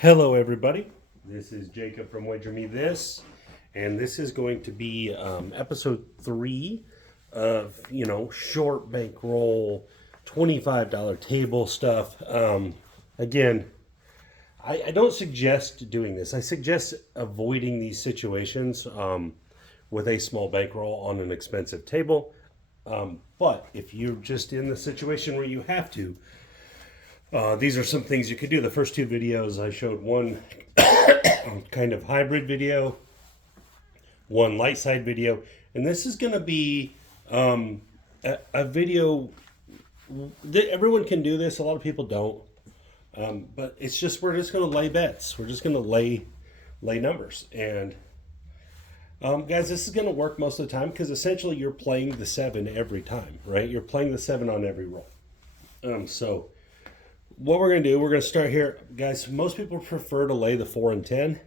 Hello everybody, this is Jacob from Wager Me This, and this is going to be episode 3 of, short bankroll, $25 table stuff. Again, I don't suggest doing this. I suggest avoiding these situations with a small bankroll on an expensive table. But if you're just in the situation where you have to, these are some things you could do. The first two videos I showed one kind of hybrid video, one light side video, and this is going to be a video that everyone can do this. A lot of people don't, but it's just we're just going to lay bets. We're just going to lay numbers, and guys, this is going to work most of the time because essentially you're playing the 7 every time, right? You're playing the 7 on every roll. So what we're going to do, we're going to start here. Guys, most people prefer to lay the 4 and 10.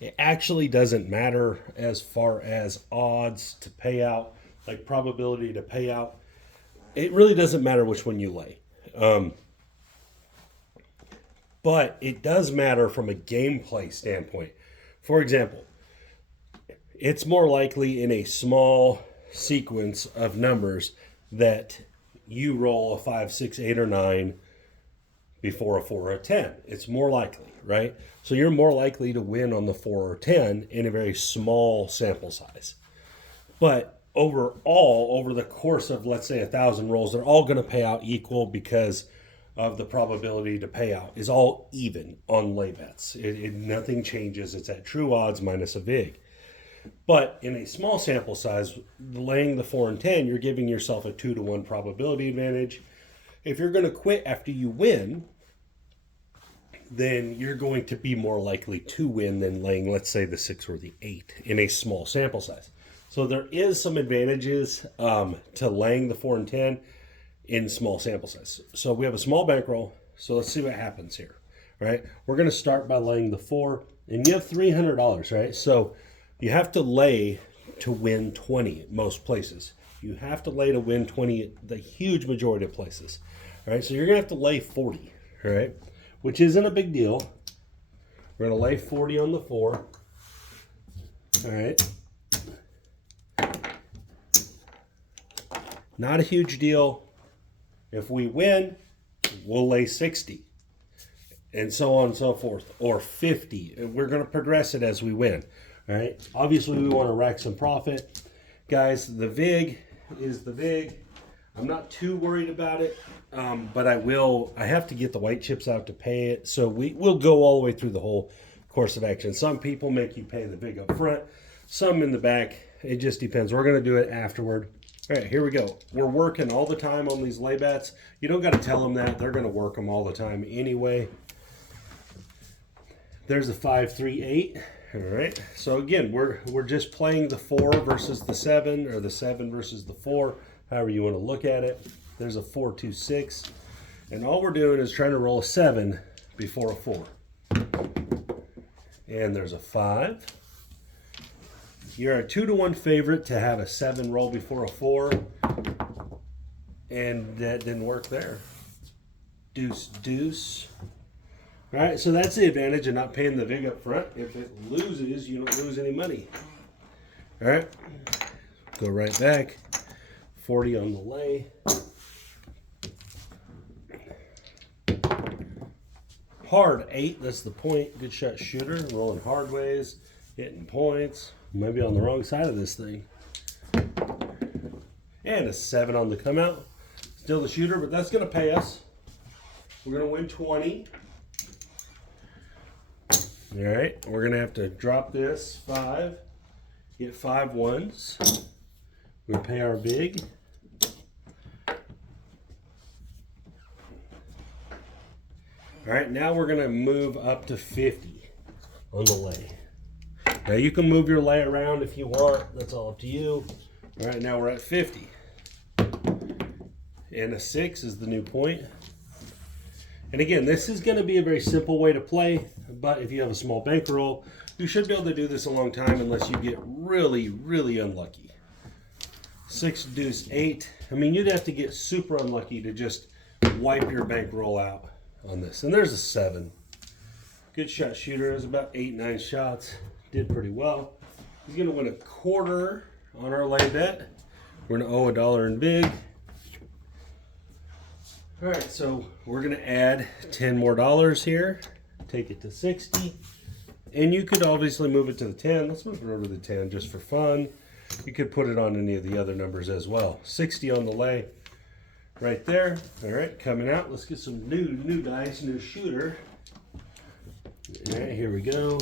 It actually doesn't matter as far as odds to pay out, like probability to pay out. It really doesn't matter which one you lay. But it does matter from a gameplay standpoint. For example, it's more likely in a small sequence of numbers that you roll a 5, 6, 8, or 9 before a 4 or a 10. It's more likely, right? So you're more likely to win on the 4 or 10 in a very small sample size. But overall, over the course of, let's say, 1,000 rolls, they're all going to pay out equal because of the probability to pay out is all even on lay bets. Nothing changes. It's at true odds minus a vig. But in a small sample size, laying the 4 and 10, you're giving yourself a 2-to-1 probability advantage. If you're going to quit after you win, then you're going to be more likely to win than laying, let's say, the 6 or the 8 in a small sample size. So there is some advantages to laying the 4 and 10 in small sample size. So we have a small bankroll. So let's see what happens here, right? We're going to start by laying the 4, and you have $300, right? So you have to lay to win 20 most places. You have to lay to win 20 the huge majority of places. All right, so you're going to have to lay 40, all right, which isn't a big deal. We're going to lay 40 on the 4. All right. Not a huge deal. If we win, we'll lay 60 and so on and so forth, or 50. And we're going to progress it as we win. All right. Obviously, we want to rack some profit. Guys, the VIG is the VIG. I'm not too worried about it, but I have to get the white chips out to pay it. So we'll go all the way through the whole course of action. Some people make you pay the VIG up front, some in the back. It just depends. We're going to do it afterward. All right, here we go. We're working all the time on these lay bets. You don't got to tell them that. They're going to work them all the time anyway. There's a 5, 3, 8. All right. So again, we're just playing the 4 versus the 7, or the 7 versus the 4, however you want to look at it. There's a 4, 2, 6, and all we're doing is trying to roll a 7 before a 4. And there's a 5. You're a 2-to-1 favorite to have a 7 roll before a 4, and that didn't work there. Deuce, deuce. All right, so that's the advantage of not paying the VIG up front. If it loses, you don't lose any money. All right, go right back. 40 on the lay. Hard 8, that's the point. Good shot shooter, rolling hard ways, hitting points. Maybe on the wrong side of this thing. And a 7 on the come out. Still the shooter, but that's going to pay us. We're going to win 20. All right, we're going to have to drop this 5, get 5 ones. We pay our VIG. All right, now we're going to move up to 50 on the lay. Now you can move your lay around if you want. That's all up to you. All right, now we're at 50. And a 6 is the new point. And again, this is going to be a very simple way to play, but if you have a small bankroll, you should be able to do this a long time unless you get really, really unlucky. 6, deuce, 8. I mean, you'd have to get super unlucky to just wipe your bankroll out on this. And there's a 7. Good shot shooter. It was about 8-9 shots. Did pretty well. He's going to win a quarter on our lay bet. We're going to owe $1 in big. All right, so we're going to add $10 more here. Take it to 60. And you could obviously move it to the 10. Let's move it over to the 10 just for fun. You could put it on any of the other numbers as well. 60 on the lay right there. All right, coming out. Let's get some new dice, new shooter. All right, here we go.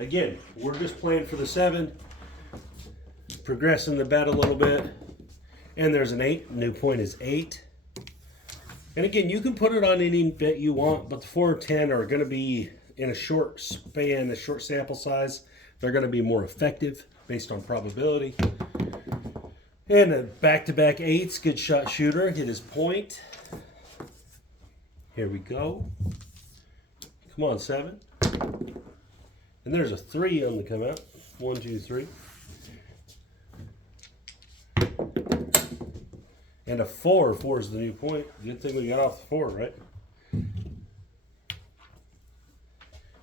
Again, we're just playing for the 7. Progressing the bet a little bit. And there's an 8. New point is 8. And again, you can put it on any bet you want, but the 4 or 10 are going to be in a short span, a short sample size. They're going to be more effective based on probability. And a back-to-back 8s, good shot shooter, hit his point. Here we go. Come on, 7. And there's a 3 on the come out. 1, 2, 3. And a 4. 4 is the new point. Good thing we got off the 4, right?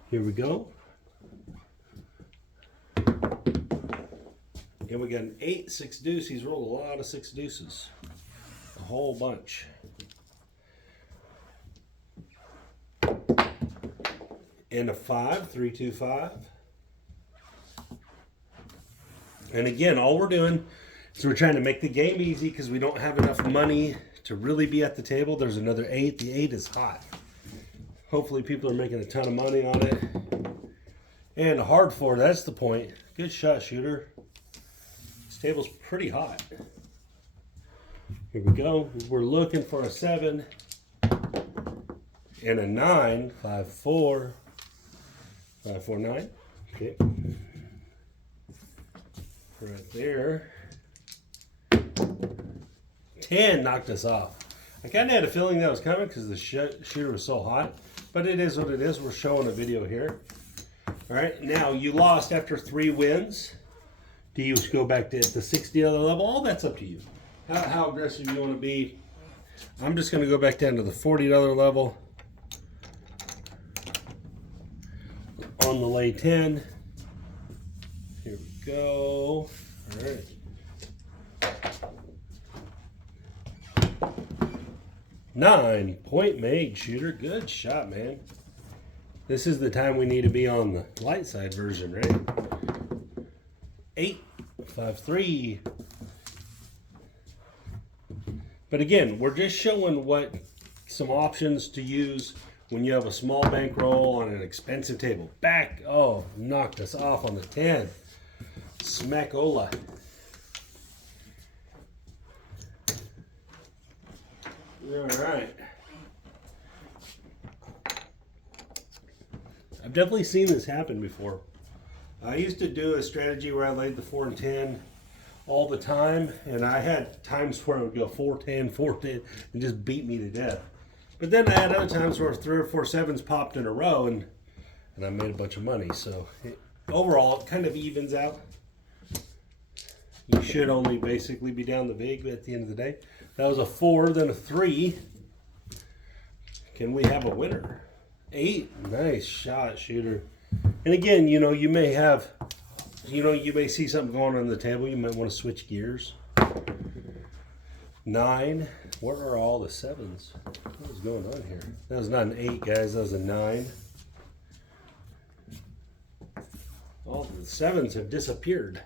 Here we go. And we got an 8, 6 deuce. He's rolled a lot of 6 deuces. A whole bunch. And a 5, 3, 2, 5. And again, all we're doing is we're trying to make the game easy because we don't have enough money to really be at the table. There's another 8. The 8 is hot. Hopefully people are making a ton of money on it. And a hard 4, that's the point. Good shot, shooter. This table's pretty hot. Here we go. We're looking for a 7 and a 9. 5, 4. 5, 4, 9. Okay. Right there. 10 knocked us off. I kind of had a feeling that was coming because the shooter was so hot. But it is what it is. We're showing a video here. All right. Now, you lost after 3 wins. Do you go back to the $60 level? All that's up to you. How aggressive you want to be. I'm just going to go back down to the $40 level. On the lay 10. Here we go. All right. Nine. Point made, shooter. Good shot, man. This is the time we need to be on the light side version, right? 8. 5, 3. But again, we're just showing what some options to use when you have a small bankroll on an expensive table. Back. Oh, knocked us off on the 10. Smackola. All right. I've definitely seen this happen before. I used to do a strategy where I laid the 4 and 10 all the time, and I had times where I would go 4, 10, 4, 10, and just beat me to death. But then I had other times where 3 or 4 7s popped in a row, and I made a bunch of money. So overall, it kind of evens out. You should only basically be down the big at the end of the day. That was a 4, then a 3. Can we have a winner? 8. Nice shot, shooter. And again, you know, you may have, you may see something going on the table. You might want to switch gears. 9. Where are all the 7s? What is going on here? That was not an 8, guys. That was a 9. All the 7s have disappeared.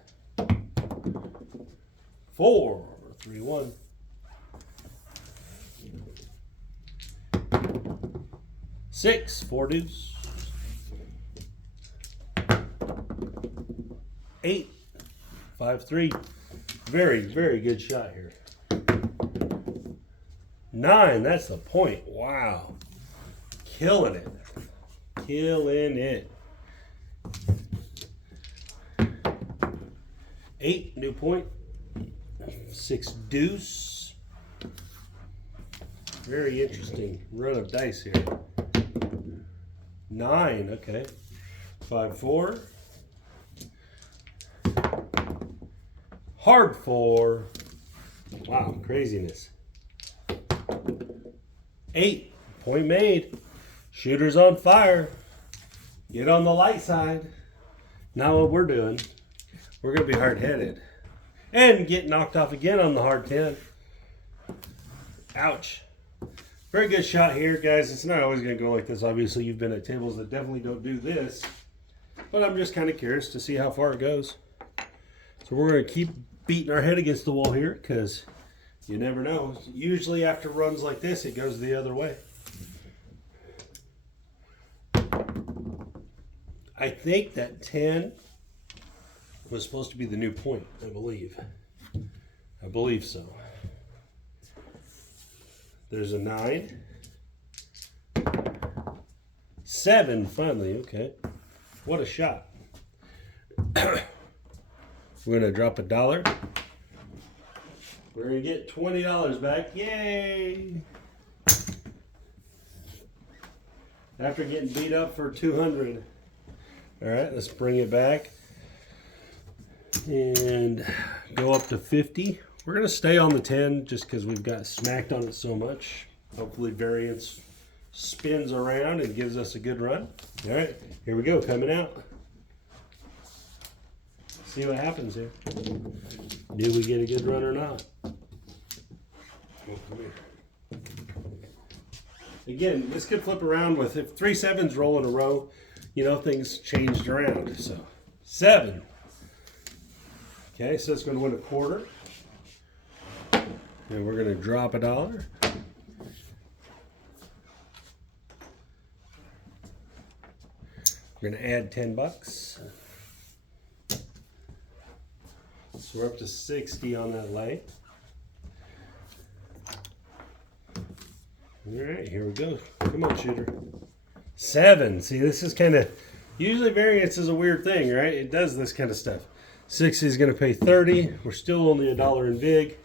4. 3, 1. 6. 4 deuce. 8. 5, 3. Very, very good shot here. 9. That's the point. Wow. Killing it. Killing it. 8. New point. 6 deuce. Very interesting run of dice here. 9. Okay. 5, 4. Hard 4. Wow, craziness. 8. Point made. Shooter's on fire. Get on the light side. Now what we're doing, we're going to be hard-headed. And get knocked off again on the hard 10. Ouch. Very good shot here, guys. It's not always going to go like this. Obviously, you've been at tables that definitely don't do this. But I'm just kind of curious to see how far it goes. So we're going to keep beating our head against the wall here because you never know. Usually after runs like this, it goes the other way. I think that 10 was supposed to be the new point, I believe. I believe so. There's a 9. 7, finally, okay. What a shot. We're going to drop $1. We're going to get $20 back. Yay! After getting beat up for 200. All right, let's bring it back and go up to 50. We're going to stay on the 10 just because we've got smacked on it so much. Hopefully variance spins around and gives us a good run. All right, here we go, coming out. See what happens here. Do we get a good run or not? Oh, come here. Again, this could flip around with, if 3 7s roll in a row, you know, things changed around. So 7. Okay, so it's going to win a quarter. And we're going to drop $1. We're going to add $10. So we're up to 60 on that lay. All right, here we go. Come on, shooter. 7. See, this is kind of, usually variance is a weird thing, right? It does this kind of stuff. 60 is going to pay 30. We're still only $1 in vig.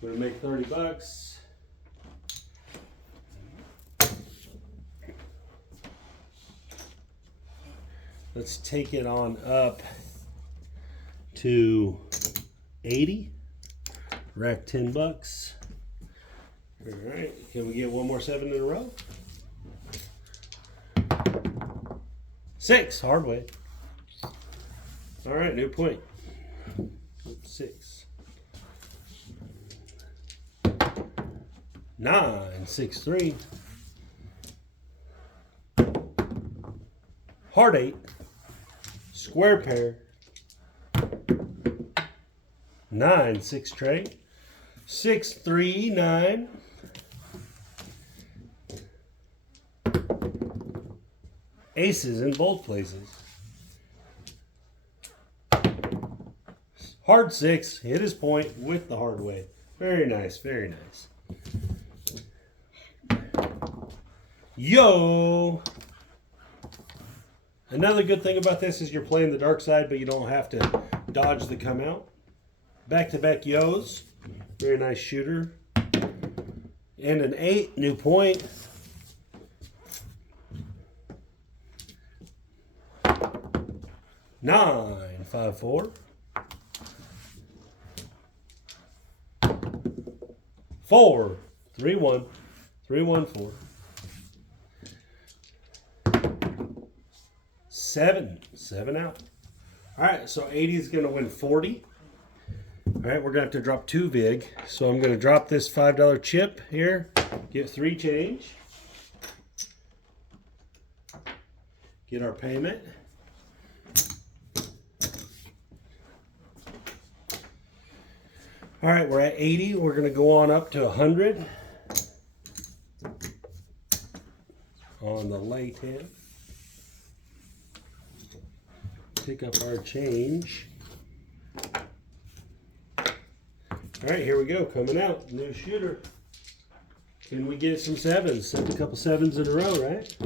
We're going to make $30. Let's take it on up to 80. Rack $10. All right, can we get one more 7 in a row? 6, hard way. All right, new point. 6. 9, 6, 3. Hard 8. Square pair. 9, 6 trade. 6, 3, 9. Aces in both places. Hard 6, hit his point with the hard way. Very nice, very nice. Yo! Another good thing about this is you're playing the dark side, but you don't have to dodge the come out. Back-to-back yo's. Very nice shooter. And an 8, new point. 9, 5, 4. 4, 3, 1. 3, 1, 4. 7, 7 out. All right, so 80 is going to win 40. All right, we're going to have to drop 2 vig. So I'm going to drop this $5 chip here, get 3 change. Get our payment. All right, we're at 80. We're going to go on up to 100 on the lay 10. Pick up our change. All right, here we go. Coming out. New shooter. Can we get some 7s? Send a couple 7s in a row, right?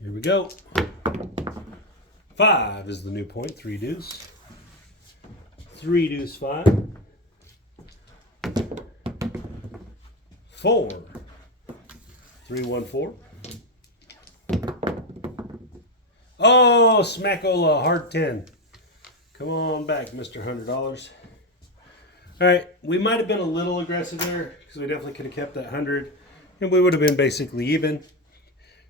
Here we go. 5 is the new point. 3 deuce. 3 deuce 5. 4. 3, 1, 4. Oh, smackola, hard 10. Come on back, Mr. $100. All right, we might have been a little aggressive there because we definitely could have kept that 100 and we would have been basically even.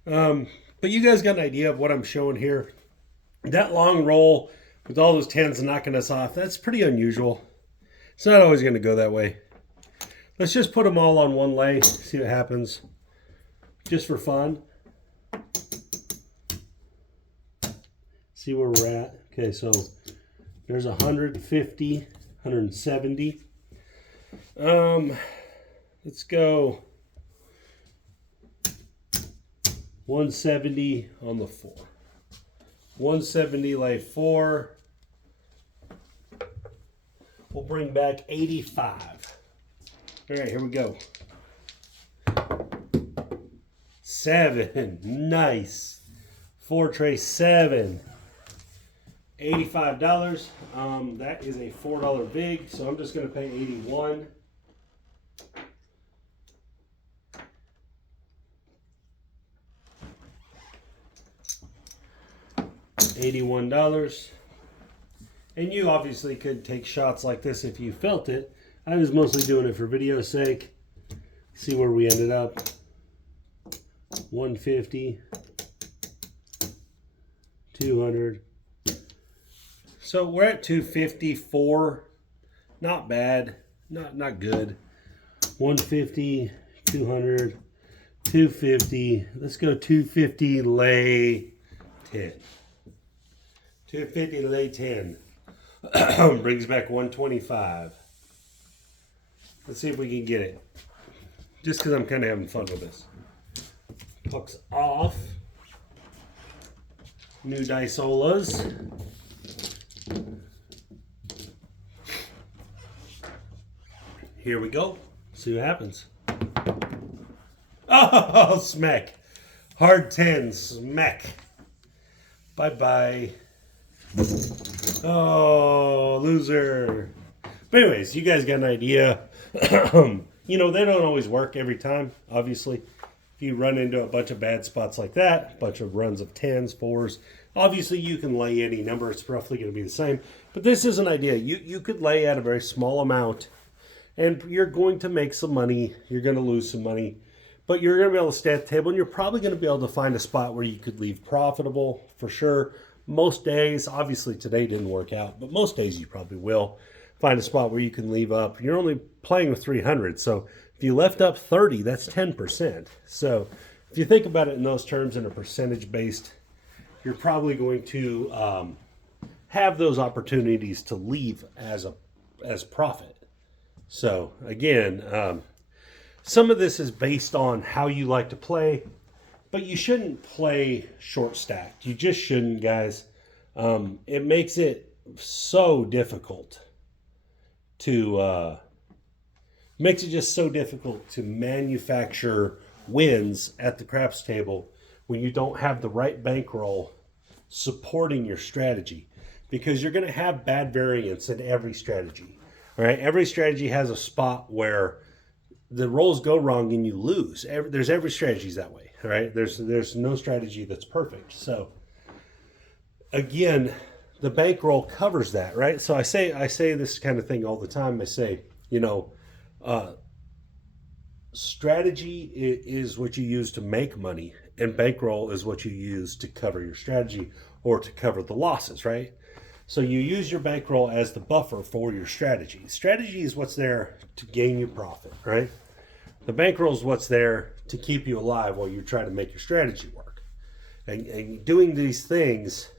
But you guys got an idea of what I'm showing here. That long roll with all those 10s knocking us off, that's pretty unusual. It's not always going to go that way. Let's just put them all on one lay, see what happens, just for fun. See where we're at. Okay, so there's 150, 170. Let's go 170 on the 4. 170 lay 4. We'll bring back 85. All right, here we go. 7, nice. 4 tray 7. $85. That is a $4 vig, so I'm just going to pay 81. $81. And you obviously could take shots like this if you felt it. I was mostly doing it for video's sake. See where we ended up. 150. 200. So we're at 254. Not bad. Not good. 150, 200, 250. Let's go 250 lay 10. 250 lay 10. Brings back 125. Let's see if we can get it. Just because I'm kind of having fun with this. Puck's off. New dice-olas. Here we go. See what happens. Oh, smack. Hard 10, smack. Bye-bye. Oh, loser. But anyways, you guys got an idea. You know, they don't always work every time, obviously. If you run into a bunch of bad spots like that, a bunch of runs of 10s, 4s, obviously you can lay any number. It's roughly going to be the same. But this is an idea. You could lay at a very small amount, and you're going to make some money. You're going to lose some money. But you're going to be able to stay at the table, and you're probably going to be able to find a spot where you could leave profitable, for sure. Most days, obviously today didn't work out, but most days you probably will find a spot where you can leave up. You're only playing with 300, so if you left up 30, that's 10%. So if you think about it in those terms, in a percentage based, you're probably going to have those opportunities to leave as profit. So again, some of this is based on how you like to play, but you shouldn't play short stacked. You just shouldn't, guys. It makes it so difficult to manufacture wins at the craps table when you don't have the right bankroll supporting your strategy, because you're going to have bad variance in every strategy. All right, every strategy has a spot where the rolls go wrong and you lose. Every strategy's that way. All right, there's no strategy that's perfect. So again, the bankroll covers that, right? So I say this kind of thing all the time. I say, you know, strategy is what you use to make money, and bankroll is what you use to cover your strategy or to cover the losses, right? So you use your bankroll as the buffer for your strategy. Strategy is what's there to gain you profit, right? The bankroll is what's there to keep you alive while you try to make your strategy work. And doing these things,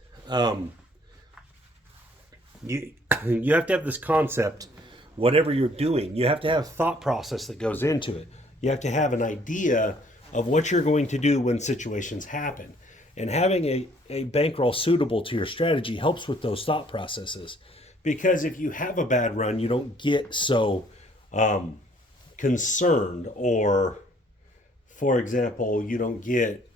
you have to have this concept. Whatever you're doing, you have to have thought process that goes into it. You have to have an idea of what you're going to do when situations happen. And having a bankroll suitable to your strategy helps with those thought processes. Because if you have a bad run, you don't get so concerned, or, for example, you don't get,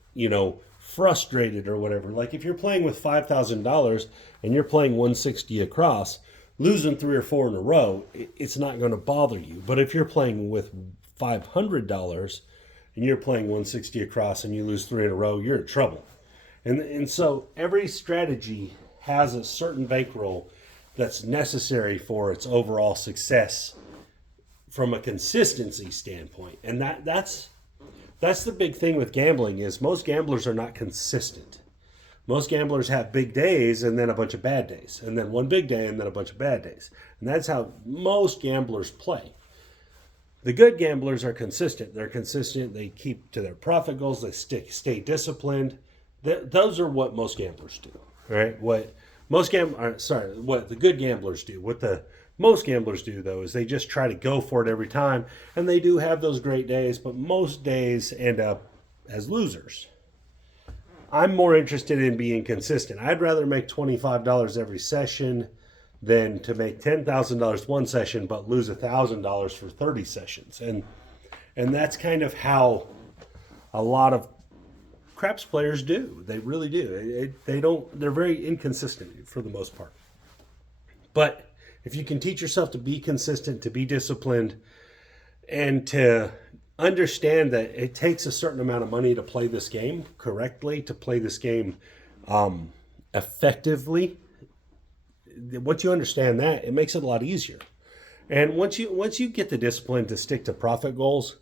frustrated or whatever. Like if you're playing with $5,000 and you're playing 160 across, losing 3 or 4 in a row, it's not going to bother you. But if you're playing with $500 and you're playing 160 across and you lose 3 in a row, you're in trouble. And so every strategy has a certain bankroll that's necessary for its overall success from a consistency standpoint. And that's the big thing with gambling is most gamblers are not consistent. Most gamblers have big days and then a bunch of bad days, and then one big day and then a bunch of bad days. And that's how most gamblers play. The good gamblers are consistent. They're consistent. They keep to their profit goals. They stay disciplined. Those are what most gamblers do, right? What the good gamblers do. What the most gamblers do, though, is they just try to go for it every time. And they do have those great days, but most days end up as losers. I'm more interested in being consistent. I'd rather make $25 every session than to make $10,000 one session but lose $1,000 for 30 sessions. And that's kind of how a lot of craps players do. They really do. They're very inconsistent for the most part. But if you can teach yourself to be consistent, to be disciplined, and to understand that it takes a certain amount of money to play this game correctly, to play this game effectively, once you understand that, it makes it a lot easier. And once you get the discipline to stick to profit goals,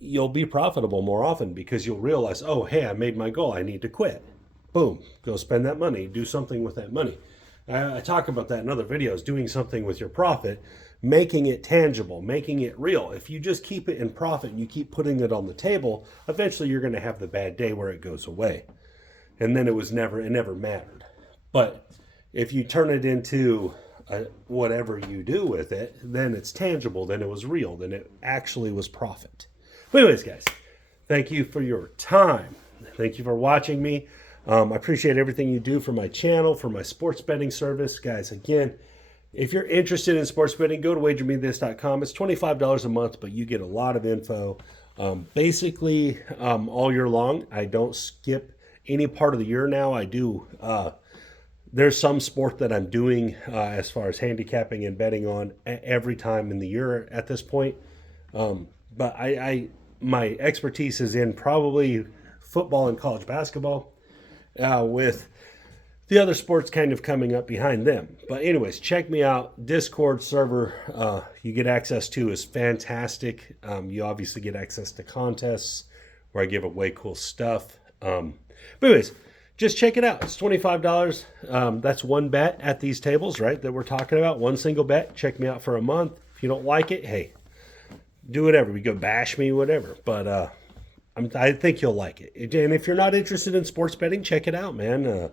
you'll be profitable more often because you'll realize, oh, hey, I made my goal. I need to quit. Boom, go spend that money. Do something with that money. I talk about that in other videos, doing something with your profit, making it tangible, making it real. If you just keep it in profit and you keep putting it on the table, eventually you're going to have the bad day where it goes away. And then it never mattered. But if you turn it into whatever you do with it, then it's tangible, then it was real, then it actually was profit. But anyways, guys, thank you for your time. Thank you for watching me. I appreciate everything you do for my channel, for my sports betting service. Guys, again, if you're interested in sports betting, go to wagermethis.com. It's $25 a month, but you get a lot of info. Basically, all year long. I don't skip any part of the year now. I do. There's some sport that I'm doing as far as handicapping and betting on every time in the year at this point. But my expertise is in probably football and college basketball, with the other sports kind of coming up behind them. But anyways, check me out. Discord server you get access to is fantastic. You obviously get access to contests where I give away cool stuff. But anyways, just check it out. It's $25. That's one bet at these tables, right, that we're talking about. One single bet. Check me out for a month. If you don't like it, hey, do whatever. We go bash me, whatever. But I think you'll like it. And if you're not interested in sports betting, check it out, man.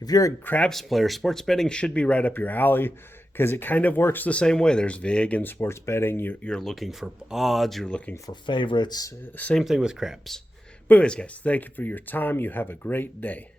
If you're a craps player, sports betting should be right up your alley because it kind of works the same way. There's vig in sports betting. You're looking for odds. You're looking for favorites. Same thing with craps. But anyways, guys, thank you for your time. You have a great day.